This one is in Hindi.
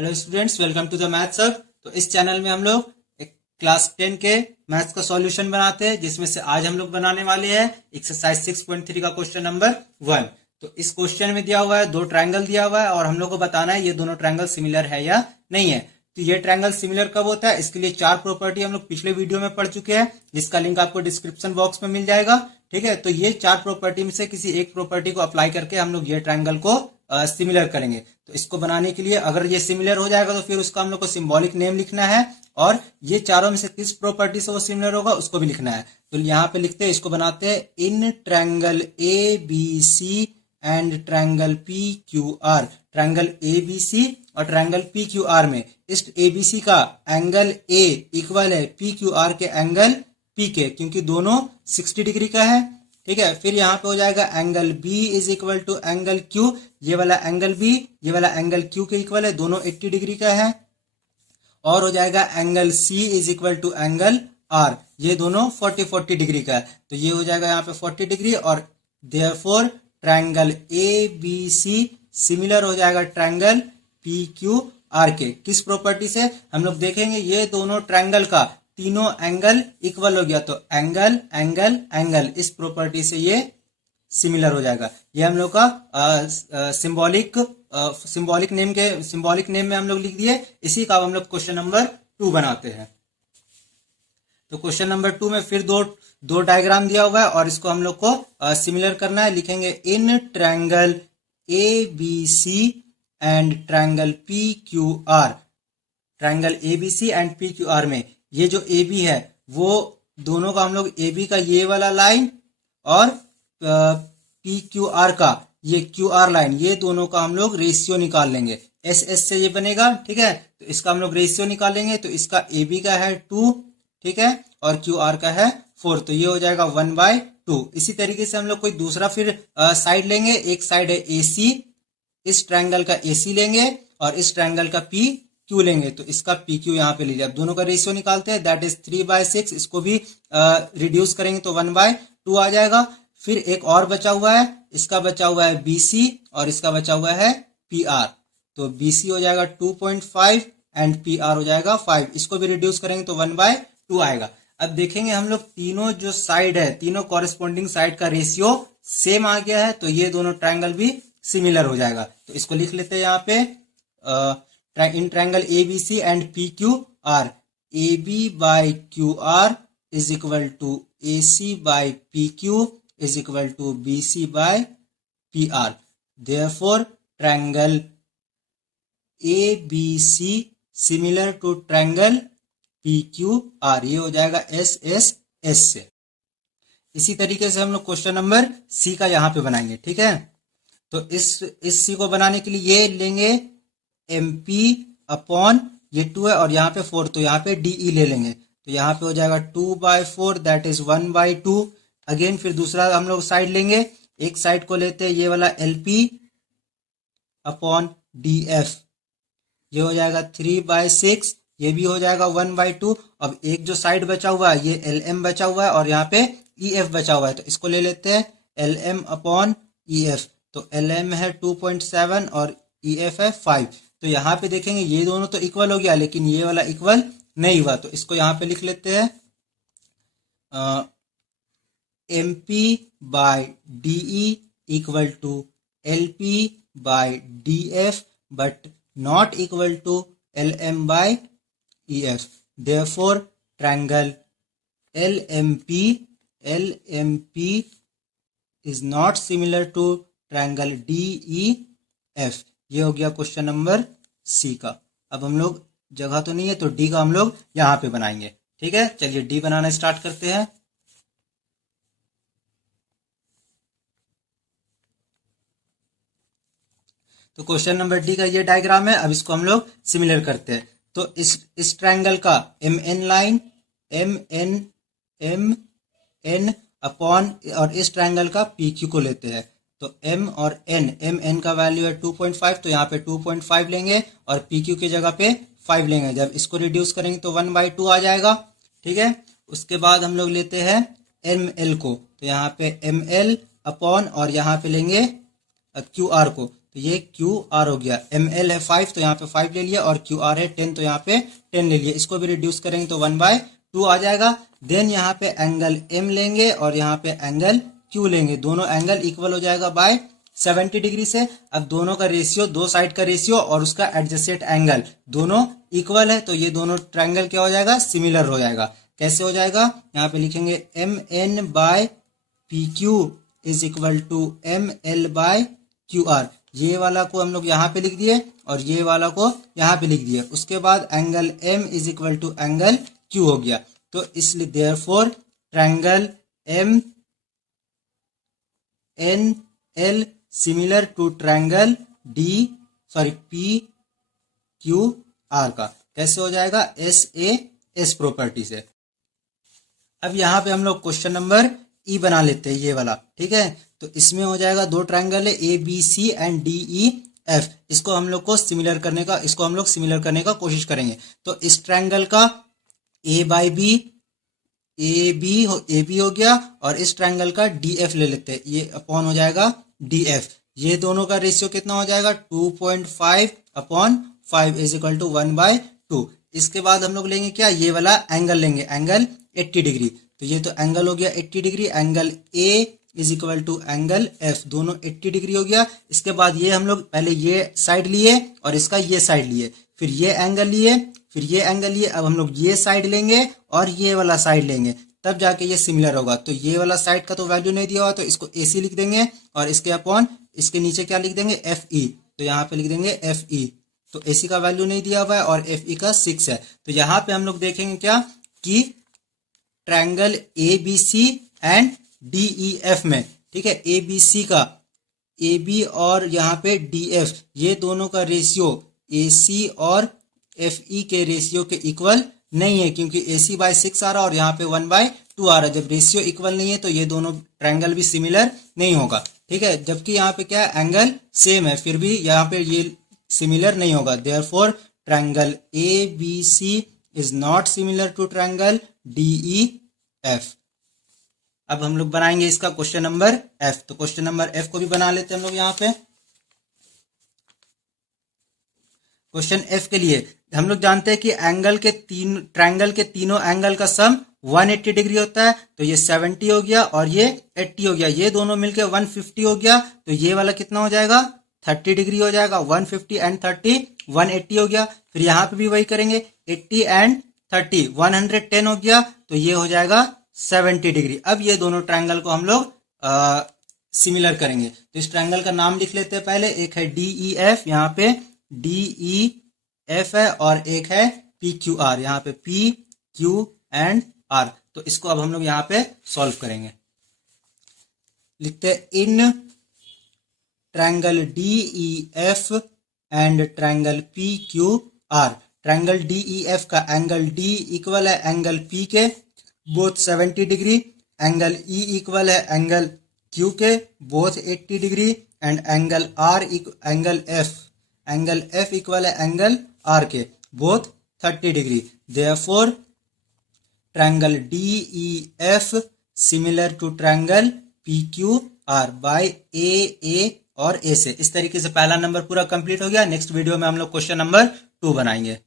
Hello students, welcome to the maths hub. तो इस चैनल में हम लोग एक क्लास 10 के मैथ्स का सॉल्यूशन बनाते हैं, जिसमें से आज हम लोग बनाने वाले हैं एक्सरसाइज 6.3 का क्वेश्चन नंबर 1। तो इस क्वेश्चन में दिया हुआ है दो ट्रायंगल दिया हुआ है और हम लोग को बताना है ये दोनों ट्रायंगल सिमिलर है या नहीं है। तो ये ट्रायंगल सिमिलर कब होता है, इसके लिए 4 प्रॉपर्टी हम लोग पिछले वीडियो में पढ़ चुके हैं, जिसका लिंक आपको डिस्क्रिप्शन बॉक्स में मिल जाएगा। ठीक है, तो ये 4 प्रॉपर्टी में से किसी एक प्रॉपर्टी को अप्लाई करके हम लोग ये ट्रायंगल को सिमिलर करेंगे। तो इसको बनाने के लिए अगर ये सिमिलर हो जाएगा तो फिर उसका हम लोग को सिंबॉलिक नेम लिखना है, और ये चारों में से किस प्रॉपर्टी से वो सिमिलर होगा उसको भी लिखना है। तो यहाँ पे लिखते हैं, इसको बनाते हैं, in triangle A B C and triangle P Q R. Triangle A B C और ट्रायंगल पी क्यू आर में इस ए बी सी का एंगल ए इक्वल है पी क्यू आर के एंगल पी के, क्योंकि दोनों 60 डिग्री का है। ठीक है, फिर यहाँ पे हो जाएगा angle B is equal to angle Q। ये वाला एंगल B ये वाला एंगल Q के इक्वल है, दोनों 80 डिग्री का है। और हो जाएगा angle C is equal to angle R, ये दोनों 40 डिग्री का है। तो ये हो जाएगा यहाँ पे 40 डिग्री, और देयरफॉर ट्रायंगल ABC सिमिलर हो जाएगा ट्रायंगल PQR के। किस प्रॉपर्टी से हम लोग देखेंगे, ये दोनों ट्रायंगल का तीनों एंगल इक्वल हो गया, तो एंगल एंगल एंगल इस प्रॉपर्टी से ये सिमिलर हो जाएगा। ये हम लोग का सिंबॉलिक नेम में हम लोग लिख दिए। इसी का हम लोग क्वेश्चन नंबर 2 बनाते हैं। तो क्वेश्चन नंबर 2 में फिर दो डायग्राम दिया हुआ है और इसको हम लोग को सिमिलर करना है। लिखेंगे, in triangle A B C and triangle P Q R. Triangle A B C and P Q R में ये जो ए बी है वो दोनों का हम लोग ए बी का ये वाला लाइन और पी क्यू आर का ये क्यू आर लाइन, ये दोनों का हम लोग रेशियो निकाल लेंगे। एस एस से ये बनेगा। ठीक है, तो इसका हम लोग रेशियो निकालेंगे। तो इसका ए बी का है 2, ठीक है, और क्यू आर का है 4, तो ये हो जाएगा 1/2। इसी तरीके से हम लोग कोई दूसरा फिर साइड लेंगे। एक साइड है ए सी, इस ट्रायंगल का ए सी लेंगे और इस ट्रायंगल का पी क्यू लेंगे। तो इसका पी क्यू यहाँ पे लीजिए। अब दोनों का रेशियो निकालते हैं, दैट इज 3/6। इसको भी रिड्यूस करेंगे तो 1/2 आ जाएगा। फिर एक और बचा हुआ है, इसका बचा हुआ है BC और इसका बचा हुआ है PR। तो BC हो जाएगा 2.5 एंड PR हो जाएगा 5। इसको भी रिड्यूस करेंगे तो 1/2 आएगा। अब देखेंगे हम लोग तीनों जो साइड है, तीनों कॉरेस्पॉन्डिंग साइड का रेशियो सेम आ गया है, तो ये दोनों ट्रायंगल भी सिमिलर हो जाएगा। तो इसको लिख लेते हैं यहाँ पे, in triangle ABC and PQR, AB by QR is equal to AC by PQ is equal to BC by PR. Therefore, triangle ABC similar to triangle PQR, ये हो जाएगा SSS से। इसी तरीके से हम लोग क्वेश्चन नंबर C का यहाँ पे बनाएंगे। ठीक है, तो इस C को बनाने के लिए ये लेंगे MP अपॉन ये 2 है और यहाँ पे 4, तो यहाँ पे DE ले लेंगे। तो यहाँ पे हो जाएगा 2/4, दैट इज 1/2। अगेन फिर दूसरा हम लोग साइड लेंगे। एक साइड को लेते हैं ये वाला LP अपॉन DF, ये हो जाएगा 3/6, ये भी हो जाएगा 1/2। अब एक जो साइड बचा हुआ है ये LM बचा हुआ है और यहाँ पे EF बचा हुआ है, तो इसको ले लेते हैं LM अपॉन EF। तो LM है 2.7 और EF है 5। तो यहाँ पे देखेंगे ये दोनों तो इक्वल हो गया, लेकिन ये वाला इक्वल नहीं हुआ, तो इसको यहाँ पे लिख लेते हैं MP by DE equal to LP by DF but not equal to LM by EF। Therefore triangle LMP is not similar to triangle DEF। ये हो गया क्वेश्चन नंबर C का। अब हम लोग जगह तो नहीं है तो D का हम लोग यहाँ पे बनाएंगे। ठीक है, चलिए D बनाना स्टार्ट करते हैं। तो क्वेश्चन नंबर D का ये डायग्राम है। अब इसको हम लोग सिमिलर करते हैं। तो इस ट्रायंगल का MN लाइन MN अपॉन और इस ट्रायंगल का PQ को लेते हैं। तो M और N का वैल्यू है 2.5, तो यहाँ पे 2.5 लेंगे और PQ की जगह पे 5 लेंगे। जब इसको रिड्यूस करेंगे तो 1/2 आ जाएगा। ठीक है, उसके बाद हम लोग लेते हैं ML को, तो यहाँ पे ML अपॉन और यहाँ पे लेंगे क्यू आर को, तो ये क्यू आर हो गया। एम एल है 5 तो यहाँ पे 5 ले लिया, और क्यू आर है 10 तो यहाँ पे 10 ले लिया। इसको भी रिड्यूस करेंगे तो 1/2 आ जाएगा। देन यहाँ पे एंगल एम लेंगे और यहाँ पे एंगल क्यू लेंगे, दोनों एंगल इक्वल हो जाएगा बाय 70 डिग्री से। अब दोनों का रेशियो, दो साइड का रेशियो और उसका एडजेसेंट एंगल दोनों इक्वल है, तो ये दोनों ट्रायंगल क्या हो जाएगा, सिमिलर हो जाएगा। कैसे हो जाएगा, यहाँ पे लिखेंगे M N by P Q is equal to M L by Q R. ये वाला को हम लोग यहाँ पे लिख दिए और ये वाला को यहाँ पे लिख दिए। उसके बाद angle M is equal to angle Q हो गया। तो इसलिए therefore triangle M N L similar to triangle P Q R का। कैसे हो जाएगा, एस ए एस प्रॉपर्टी से। अब यहाँ पे हम लोग क्वेश्चन नंबर ई बना लेते हैं, ये वाला, ठीक है। तो इसमें हो जाएगा दो ट्रायंगल है A B C and D E F. इसको हम लोग सिमिलर करने का कोशिश करेंगे। तो इस ट्रायंगल का ए बाई बी ए बी हो गया, और इस ट्रायंगल का डी एफ ले लेते हैं, ये अपॉन हो जाएगा डी एफ। ये दोनों का रेशियो कितना हो जाएगा, 2.5/5 इज इक्वल टू 1/2। इसके बाद हम लोग लेंगे क्या, ये वाला एंगल लेंगे, एंगल 80 डिग्री। तो ये तो एंगल हो गया 80 degree. Angle A is equal to angle F, दोनों 80 डिग्री हो गया। इसके बाद ये हम लोग पहले ये साइड लिए और इसका ये साइड लिए, फिर ये एंगल लिए, फिर ये एंगल लिए। अब हम लोग ये साइड लेंगे और ये वाला साइड लेंगे, तब जाके ये सिमिलर होगा। तो ये वाला साइड का तो वैल्यू नहीं दिया हुआ, तो इसको AC लिख देंगे और इसके अपॉन इसके नीचे क्या लिख देंगे, FE। तो यहाँ पे लिख देंगे FE। तो AC का वैल्यू नहीं दिया हुआ है और FE का 6 है। तो यहाँ पे हम लोग देखेंगे क्या कि ट्रायंगल ABC एंड DEF में, ठीक है, ABC का AB और यहाँ पे DF, ये दोनों का रेशियो AC और FE के रेशियो के इक्वल नहीं है, क्योंकि AC बाय 6 आ रहा है और यहाँ पे 1/2 आ रहा है। जब रेशियो इक्वल नहीं है तो ये दोनों ट्रायंगल भी सिमिलर नहीं होगा, ठीक है। जबकि यहाँ पे क्या है, एंगल सेम है, फिर भी यहाँ पे ये सिमिलर नहीं होगा। Therefore triangle ABC is not similar to triangle DEF। अब हम लोग बनाएंगे इसका क्वेश्चन नंबर F। तो क्वेश्चन नंबर F को भी बना लेते हैं हम लोग। यहाँ पे क्वेश्चन F के लिए हम लोग जानते हैं कि ट्रायंगल के तीनों एंगल का सम 180 डिग्री होता है। तो ये 70 हो गया और ये 80 हो गया, ये दोनों मिलके 150 हो गया। तो ये वाला कितना हो जाएगा, 30 डिग्री हो जाएगा। 150 एंड 30 180 हो गया। फिर यहाँ पे भी वही करेंगे, 80 एंड 30 110 हो गया, तो ये हो जाएगा 70 डिग्री। अब ये दोनों ट्रायंगल को हम लोग सिमिलर करेंगे। तो इस ट्रायंगल का नाम लिख लेते हैं पहले। एक है DEF, यहाँ पे DEF है, और एक है PQR, यहाँ पे PQ एंड R। तो इसको अब हम लोग यहाँ पे सॉल्व करेंगे। लिखते हैं in triangle DEF and triangle PQR। Triangle DEF का एंगल D इक्वल है एंगल P के, both 70 degree. Angle E equal है एंगल Q के, both 80 degree. And angle F equal है एंगल R के, both 30 degree. Therefore triangle DEF similar to triangle PQR by A और A से। इस तरीके से पहला नंबर पूरा कंप्लीट हो गया। नेक्स्ट वीडियो में हम लोग क्वेश्चन नंबर 2 बनाएंगे।